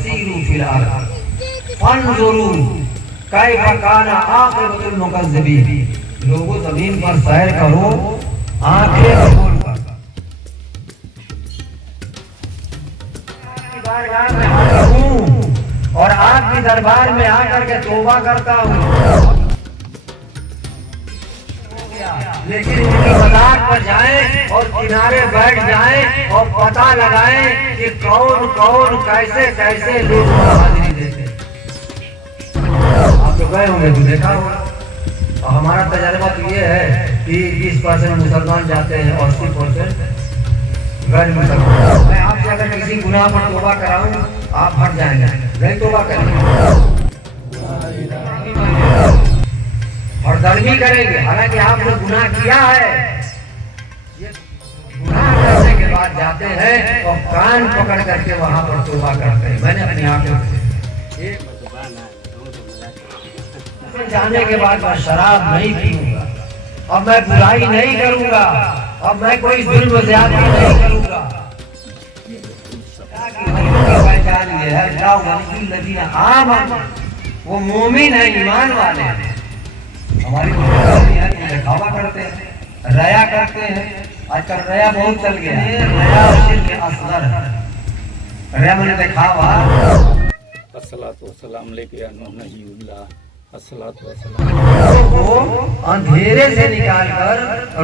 फसीरू fill अर्द फंजुरू कैफ कान आक़िबतुल मुकज़्ज़िबीन। लोगों जमीन पर सैर करो आंखें खोल कर। बारगाह में हाजिर हूँ और आपके दरबार में आकर के तौबा करता हूँ, लेकिन इनकी मजाक पर जाएं और किनारे बैठ जाएं और पता लगाएं कि कौन कौन कैसे कैसे लोग हाजिरी देते। आप तो गए होंगे तो देखा होगा। और हमारा तजर्बा तो ये है कि 20% मुसलमान जाते हैं और 80% गैर मुसलमान। मैं आपसे अगर किसी गुनाह पर तौबा कराऊं आप हट जाएंगे, नहीं तौबा करेंगे और दर्मी करेंगे, हालांकि आपने गुनाह किया है। गुनाह करने के बाद जाते हैं और कान पकड़ करके वहां पर तौबा करते हैं। मैंने अपनी आंखों से जाने के बाद मैं शराब नहीं पीऊंगा, अब मैं बुराई नहीं करूंगा, अब मैं कोई जुल्म ज्यादती नहीं करूंगा। पहचान ये है वो मोमिन है, ईमान वाले हैं। हमारी दिखावा करते हैं, रया करते हैं। आजकल रया बहुत चल गया है। रया शिर्क असगर है, रया मैंने दिखावा। अस्सलातु वस्सलाम अलैका नबीयुल्लाह, अस्सलातु वस्सलाम। अंधेरे से निकाल कर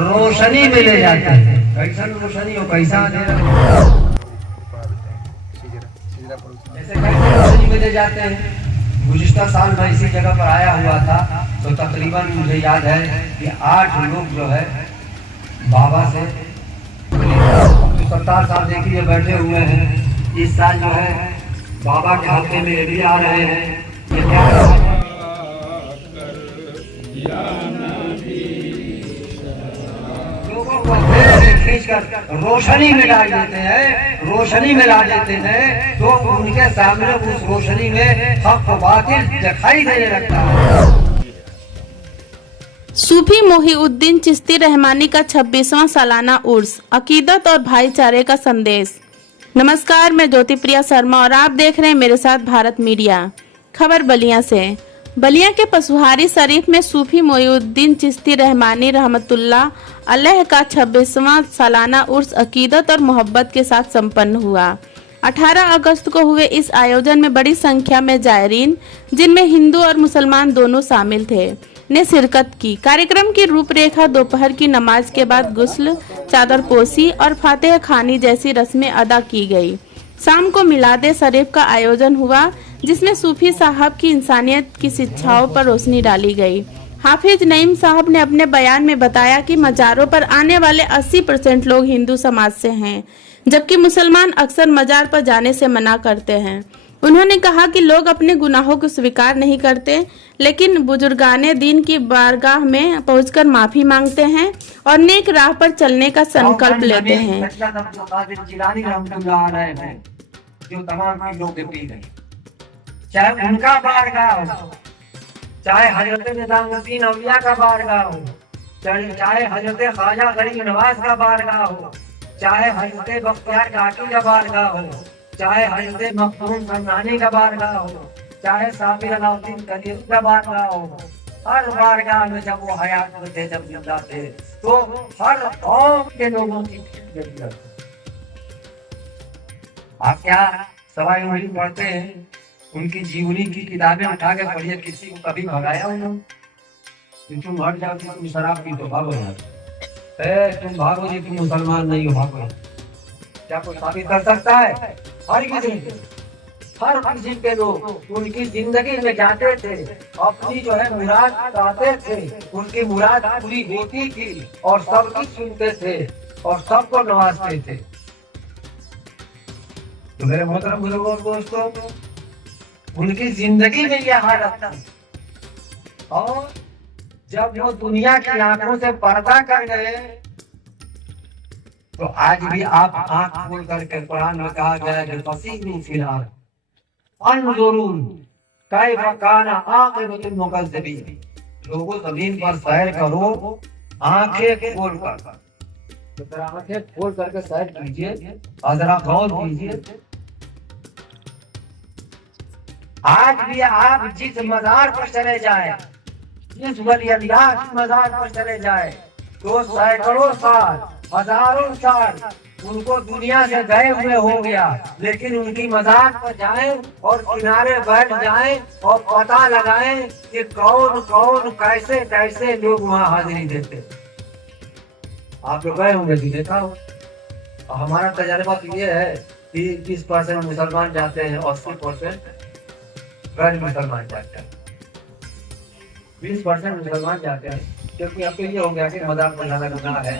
रोशनी में ले जाते हैं। कैसा रोशनी हो, कैसा अंधेरा, जैसे कैसे रोशनी में ले जाते हैं। गुज़िश्ता साल मैं इसी जगह पर आया हुआ था तो तकरीबन मुझे याद है कि 8 लोग जो है बाबा से 70 साल देखिए बैठे हुए हैं। इस साल जो है बाबा के हफ्ते में ये भी आ रहे हैं। ये क्या लोगों को खींचकर रोशनी में डाल देते हैं, रोशनी में ला देते हैं तो उनके सामने उस रोशनी में हक व बातिल दिखाई देने लगता है। सूफी मोहिउद्दीन चिश्ती रहमानी का 26वां सालाना उर्स, अकीदत और भाईचारे का संदेश। नमस्कार, मैं ज्योति प्रिया शर्मा और आप देख रहे हैं मेरे साथ भारत मीडिया। खबर बलिया से। बलिया के पशुहारी शरीफ में सूफी मोहिउद्दीन चिश्ती रहमानी रहमतुल्लाह अलैह का 26वां सालाना उर्स अकीदत और मोहब्बत के साथ संपन्न हुआ। 18 अगस्त को हुए इस आयोजन में बड़ी संख्या में जायरीन, जिनमें हिंदू और मुसलमान दोनों शामिल थे, ने शिरकत की। कार्यक्रम की रूपरेखा दोपहर की नमाज के बाद गुस्ल, चादर पोशी और फातिहा खानी जैसी रस्में अदा की गई। शाम को मिलादे शरीफ का आयोजन हुआ, जिसमें सूफी साहब की इंसानियत की शिक्षाओं पर रोशनी डाली गई। हाफिज नईम साहब ने अपने बयान में बताया कि मज़ारों पर आने वाले 80% लोग हिंदू समाज से हैं, जबकि मुसलमान अक्सर मज़ार पर जाने से मना करते हैं। उन्होंने कहा कि लोग अपने गुनाहों को स्वीकार नहीं करते, लेकिन बुजुर्गाने दीन की बारगाह में पहुंचकर माफी मांगते हैं और नेक राह पर चलने का संकल्प लेते हैं। जो तमाम लोग पी गए, चाहे उनका बारगाह हो, चाहे हजरत निजामुद्दीन औलिया का बारगाह हो, चाहे हजरत ख्वाजा गरीब नवाज का बारगाह हो, चाहे हजरत बख्तियार काकी का बारगाह हो, चाहे हजरत मखदूम फरनानी का बारगाह हो, चाहे साबिर अलाउद्दीन कलीम का बारगाह हो। हर बारगाह में जब वो हयात में थे, जब जिंदा थे, तो हर कौम के लोगों की आप क्या सवाई उंगली पढ़ते हैं, उनकी जीवनी की किताबें उठा के पढ़िए। किसी को कभी भगाया उन्होंने? तुम हट जाओ, तुम शराब पी तो भागो यार, तुम भागो जी, तुम मुसलमान नहीं हो, भागो। क्या कोई साबित कर सकता है? हर किसी के लोग उनकी जिंदगी में जाते थे, अपनी जो है मुराद चाहते थे, उनकी मुराद पूरी होती थी और सबकी सुनते थे और सबको नवाजते थे। तो मेरे मोहतरम बुजुर्गों और दोस्तों, उनकी जिंदगी में यह हालत था और जब वो दुनिया की आंखों से पर्दा कर गए, तो आज भी आप आंख खोल करके कुरान में कहा गया है कि फसीरू फिल अर्द फंजुरू कैफ कान आक़िबतुल मुकज़्ज़िबीन। लोगों जमीन पर सैर करो आंखें खोल कर। तो आंखें खोल करके सैर कीजिए और जरा गौर कीजिए आज भी आप जिस मजार पर चले जाए, जिस वली अल्लाह की मजार पर चले जाए, तो सैकड़ों साल, हजारों साल उनको दुनिया से गए हुए हो गया, लेकिन उनकी मजार पर जाएं और किनारे बैठ जाएं और पता लगाएं कि कौन कौन कैसे कैसे लोग वहाँ हाजिरी देते। आप लोग गए होंगे तो देखा हो। हमारा तजर्बा तो ये है कि 20% मुसलमान जाते हैं, 80% गैर मुसलमान जाते हैं, 20% मुसलमान जाते हैं। क्योंकि अब तो ये हो गया कि मजाक में जाना गुनाह है,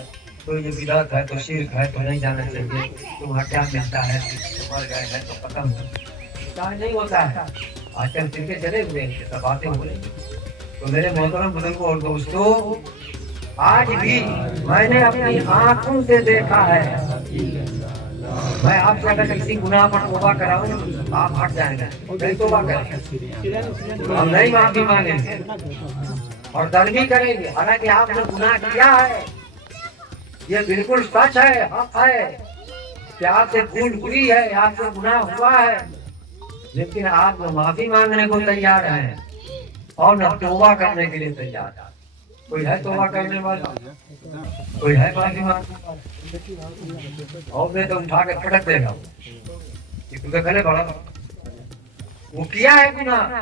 तो ये बिदअत है, तो शिर्क है, तो नहीं जाना चाहिए, तो वहाँ क्या मिलता है, तो मर गए हैं तो खत्म है, क्या नहीं होता है। आजकल सिरके चले हुए हैं, सब बातें हो रही। तो मेरे मोहतरम बुजुर्गों और दोस्तों, आज भी मैंने अपनी आंखों से देखा है। मैं आपसे अगर किसी गुनाह पर तौबा कराऊं, आप हट जाएंगे, नहीं तौबा करेंगे, हम नहीं माफी मांगेंगे और दर्द भी करेंगे। हालांकि आपने गुनाह किया है, ये बिल्कुल सच है, हक है कि आपसे भूल हुई है, आपसे गुनाह हुआ है, लेकिन आप माफी मांगने को तैयार हैं और न तौबा करने के लिए तैयार है। कोई है तौबा करने वाला? कोई है माफी मांगने वाला? और मैं तो उठा के फटक देगा, तू तो गले बड़ा, वो किया है गुनाह,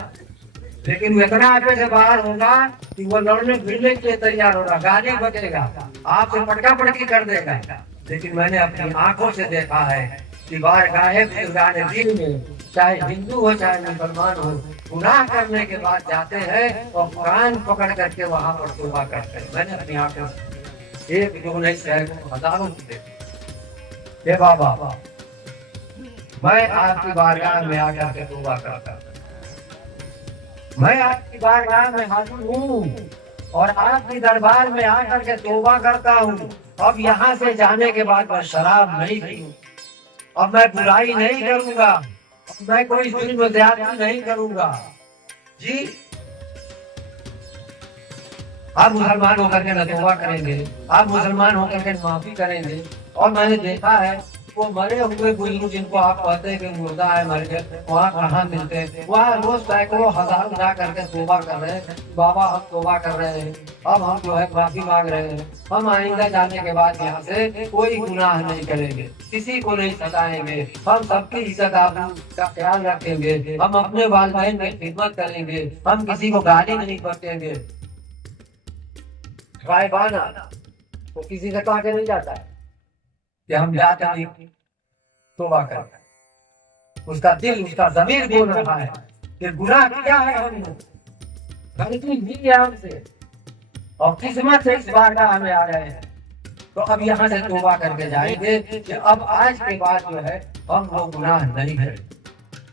लेकिन वो इतना आपे से बाहर होगा कि वो लड़ने भिड़ने के लिए तैयार होगा, गाली बकेगा, आपसे पटका पटकी कर देगा। लेकिन मैंने अपनी आंखों से देखा है कि बारगाहे बुजुर्गाने दिन में, चाहे हिंदू हो चाहे मुसलमान हो, गुनाह करने के बाद जाते हैं और कान पकड़ करके वहां पर तौबा करते हैं। मैंने अपनी आंखों से एक दो नहीं सैकड़ों हजारों देखा। हे बाबा, मैं आपकी बारगाह में आकर के तौबा करता हूं, मैं आपकी बारगाह में हाजिर हूँ और आपकी दरबार में आकर के तौबा करता हूँ। अब यहाँ से जाने के बाद मैं शराब नहीं पीऊं, अब मैं बुराई नहीं करूंगा, अब मैं कोई जुल्म ज्यादती नहीं करूंगा। जी, आप मुसलमान होकर के न तौबा करेंगे, आप मुसलमान होकर के माफी करेंगे। और मैंने देखा है वो मरे हुए बुजुर्ग जिनको आप कहते हैं कि मुर्दा है, मर गए, वहाँ कहाँ मिलते हैं? वहाँ रोज सैकड़ों हजारों जा करके तौबा कर रहे हैं, बाबा हम तौबा कर रहे हैं, अब हम जो है माफी मांग रहे हैं, हम आइंदा जाने के बाद यहाँ से कोई गुनाह नहीं करेंगे, किसी को नहीं सताएंगे, हम सबकी इज्जत आबरू का ख्याल रखेंगे, हम अपने वालिदैन की खिदमत करेंगे, हम किसी को गाली नहीं बकेंगे। गायबाना वो किसी से कहा के नहीं जाता है कि हम जाते नहीं तौबा कर। उसका दिल, उसका ज़मीर बोल रहा है कि गुनाह किया है हमने, गलती की है हमसे और किस्मत से इस बारगाह में आ गए हैं, तो अब यहाँ से तौबा करके जाएंगे कि अब आज के बाद जो है हम वो गुनाह नहीं करेंगे।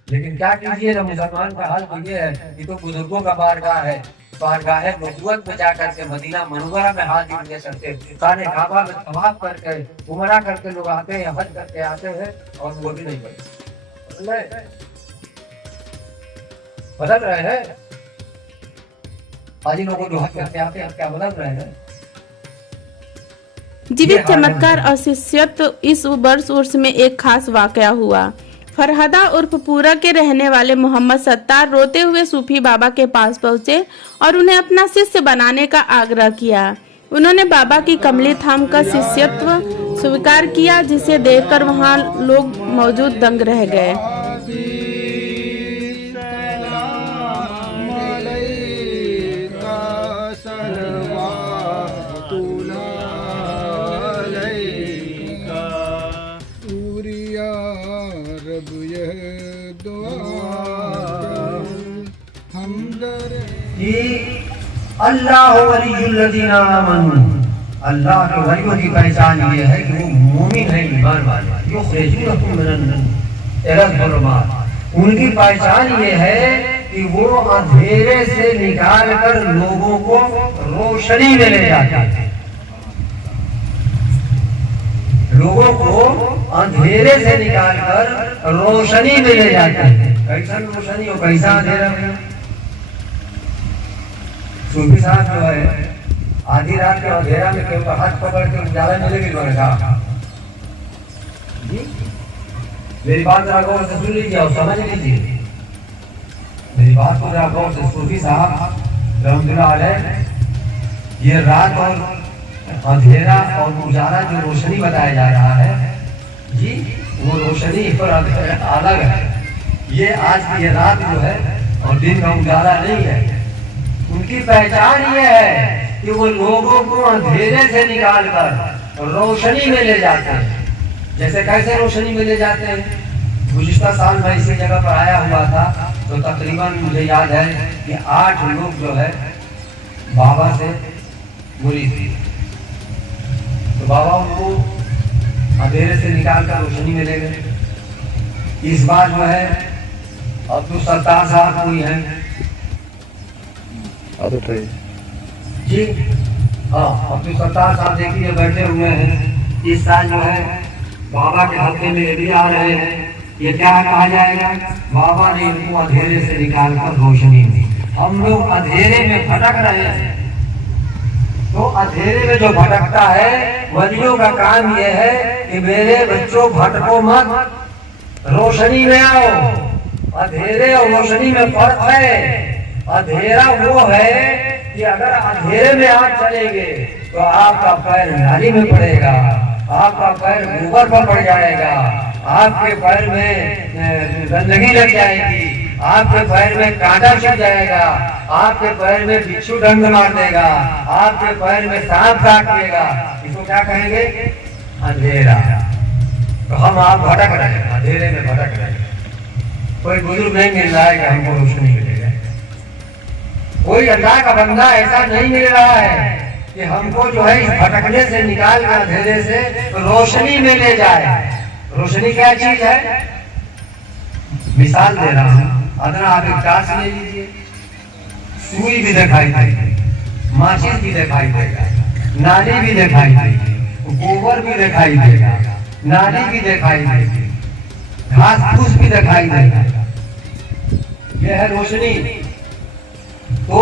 लेकिन क्या कीजिए ना, मुसलमान का हाल तो ये है कि तो बुजुर्गों का बारगाह है, बारगाह नबूवत में जाकर के मदीना मनव्वरा में हाजिर दे सकते, खाने काबा में तवाफ करके उमरा करके लोग आते हैं, हज करके आते हैं और वो भी नहीं बदल रहे हैं। आज लोगों को हज करके आते हैं, क्या बदल रहे हैं? जीवित चमत्कार और शिष्यत्व। इस वर्ष उर्स में एक खास वाकया हुआ। फरहदा उर्फ पूरा के रहने वाले मोहम्मद सत्तार रोते हुए सूफी बाबा के पास पहुंचे और उन्हें अपना शिष्य बनाने का आग्रह किया। उन्होंने बाबा की कमली थाम का शिष्यत्व स्वीकार किया, जिसे देखकर वहां लोग मौजूद दंग रह गए। अल्लाह वलियुल्लज़ीना आमनू, अल्लाह के वलियों की पहचान ये है कि वो मोमिन है, ईमान वाले। युखरिजूनकुम मिनन इलल ज़ुलुमात, उनकी पहचान ये है कि वो अंधेरे से निकाल कर लोगों को रोशनी में ले जाते हैं, लोगों को अंधेरे से निकाल कर रोशनी में ले जाते हैं। कैसा रोशनी हो, कैसा अंधेरा में? सूफी साहब जो है आधी रात के अंधेरा में केवल हाथ पकड़ के उजाला मिलेगी बनेगा। मेरी बात राघव से सुन लीजिए और समझ लीजिए। मेरी बात को जरा गौर से सूफी साहब रहमतुल्लाह अलैह, ये रात और अंधेरा और उजाला जो रोशनी बताया जा रहा है जी, वो रोशनी पर अलग है। ये आज की ये रात जो है और दिन का उजाला नहीं है। उनकी पहचान ये है कि वो लोगों को अंधेरे से निकाल कर रोशनी में ले जाते हैं। जैसे कैसे रोशनी में ले जाते हैं? गुज़िश्ता साल मैं इसी जगह पर आया हुआ था तो तकरीबन मुझे याद है कि 8 लोग जो है बाबा से मुरीद थे। तो बाबा उनको अंधेरे से निकाल कर रोशनी में ले गए। इस बार जो है अब्दुल सत्तार साहब कोई है जी, हाँ अब्दुल सत्तार साहब देखिए बैठे हुए हैं। इस साल जो है बाबा के हल्के में ये भी आ रहे हैं। ये क्या कहा जाएगा? बाबा ने इनको अंधेरे से निकाल कर रोशनी दी। हम लोग अंधेरे में भटक रहे हैं, तो अंधेरे में जो भटकता है वलियों का काम यह है कि मेरे बच्चों भटको मत, रोशनी में आओ। अंधेरे और रोशनी में फर्क है। अंधेरा वो है कि अगर अंधेरे में आप चलेंगे तो आपका पैर नाली में पड़ेगा, आपका पैर गोबर पर पड़ जाएगा, आपके पैर में गंदगी लग जाएगी, आपके पैर में कांटा चढ़ जाएगा, आपके पैर में बिच्छू डंग मार देगा, आपके पैर में सांप काट देगा। इसको क्या कहेंगे? अंधेरा। तो हम आप भटक रहे हैं, अंधेरे में भटक रहे हैं। कोई बुजुर्ग नहीं मिल रहा है कि हमको रोशनी मिलेगा। कोई अल्लाह का बंदा ऐसा नहीं मिल रहा है कि हमको जो है इस भटकने से निकाल कर अंधेरे से रोशनी में ले जाए। रोशनी क्या चीज है? मिसाल दे रहा हूँ, अगर आप एक टार्च ले लीजिए, सुई भी दिखाई देगी, माचिस भी दिखाई देगा, नाली भी दिखाई देगी, गोबर भी दिखाई देगा, नाली भी दिखाई देगी, घास फूस भी दिखाई देगा। यह है रोशनी। तो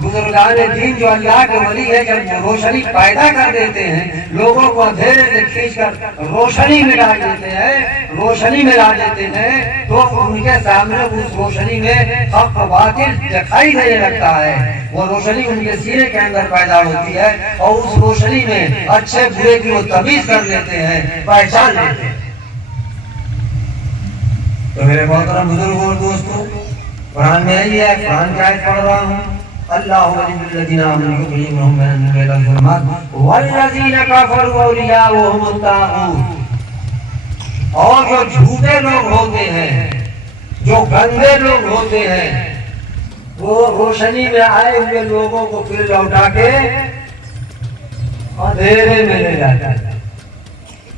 बुजुर्गाने दीन जो अल्लाह के वली है, जब रोशनी पैदा कर देते हैं, लोगों को अंधेरे से खींचकर रोशनी में डाल देते हैं, रोशनी में डाल देते हैं, तो उनके सामने उस रोशनी में हक बातिल दिखाई देने लगता है। वो रोशनी उनके सीने के अंदर पैदा होती है और उस रोशनी में अच्छे बुरे की वो तमीज कर लेते हैं, पहचान लेते हैं। तो मेरे मोहतरम बुजुर्गों और दोस्तों, कुरान में यही है, कुरान की आयत पढ़ रहा हूँ, अल्लाह वलियुल्लज़ीना आमनू युखरिजुहुम मिनन नूरि इलल ज़ुलुमात वल्लज़ीना कफ़रू औलियाउहुमुत ताग़ूत। और जो झूठे लोग होते हैं, जो गंदे लोग होते हैं, वो रोशनी में आए हुए लोगों को फिर लौटा के अंधेरे में ले जाता है।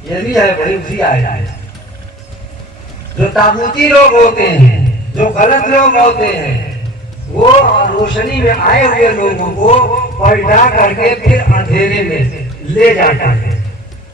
ये भी है, बड़ी उसी आयत है। जो तागूती लोग होते हैं, जो गलत लोग होते हैं, वो रोशनी में आए हुए लोगों को पलटा करके फिर अंधेरे में ले जाता है,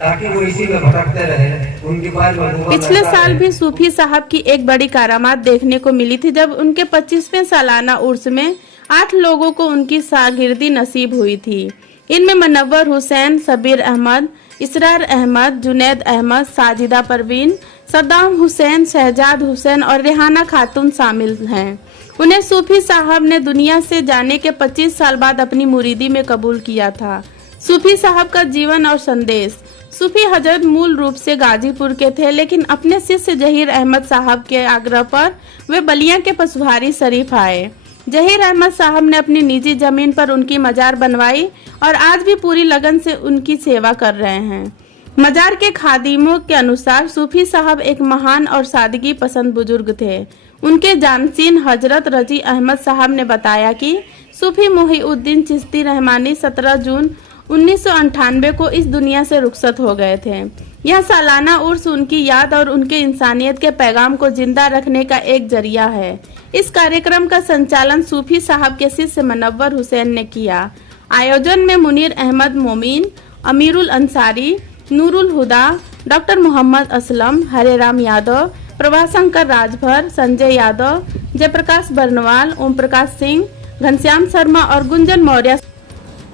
ताकि वो इसी में भटकते रहे। उनके पास पिछले साल भी सूफी साहब की एक बड़ी करामात देखने को मिली थी, जब उनके 25वें सालाना उर्स में 8 लोगों को उनकी शागिर्दी नसीब हुई थी। इनमें मुनव्वर हुसैन, सबीर अहमद, इसरार अहमद, जुनैद अहमद, साजिदा परवीन, सद्दाम हुसैन, शहजाद हुसैन और रेहाना खातून शामिल हैं। उन्हें सूफी साहब ने दुनिया से जाने के 25 साल बाद अपनी मुरीदी में कबूल किया था। सूफी साहब का जीवन और संदेश। सूफी हजरत मूल रूप से गाजीपुर के थे, लेकिन अपने शिष्य जहीर अहमद साहब के आग्रह पर वे बलिया के पशुहारी शरीफ आए। जहीर अहमद साहब ने अपनी निजी जमीन पर उनकी मजार बनवाई और आज भी पूरी लगन से उनकी सेवा कर रहे हैं। मजार के खादिमों के अनुसार सूफी साहब एक महान और सादगी पसंद बुजुर्ग थे। उनके जानशीन हजरत रजी अहमद साहब ने बताया कि सूफी मुहीउद्दीन चिश्ती रहमानी 17 जून 1998 को इस दुनिया से रुखसत हो गए थे। यह सालाना उर्स उनकी याद और उनके इंसानियत के पैगाम को जिंदा रखने का एक जरिया है। इस कार्यक्रम का संचालन सूफी साहब के शिष्य मुनव्वर हुसैन ने किया। आयोजन में मुनीर अहमद मोमीन, अमीरुल अंसारी, नूरुल हुदा, डॉक्टर मोहम्मद असलम, हरेराम यादव, प्रभाशंकर राजभर, संजय यादव, जयप्रकाश बर्नवाल, ओम प्रकाश सिंह, घनश्याम शर्मा और गुंजन मौर्य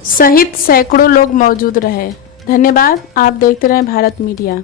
सहित सैकड़ों लोग मौजूद रहे। धन्यवाद। आप देखते रहें भारत मीडिया।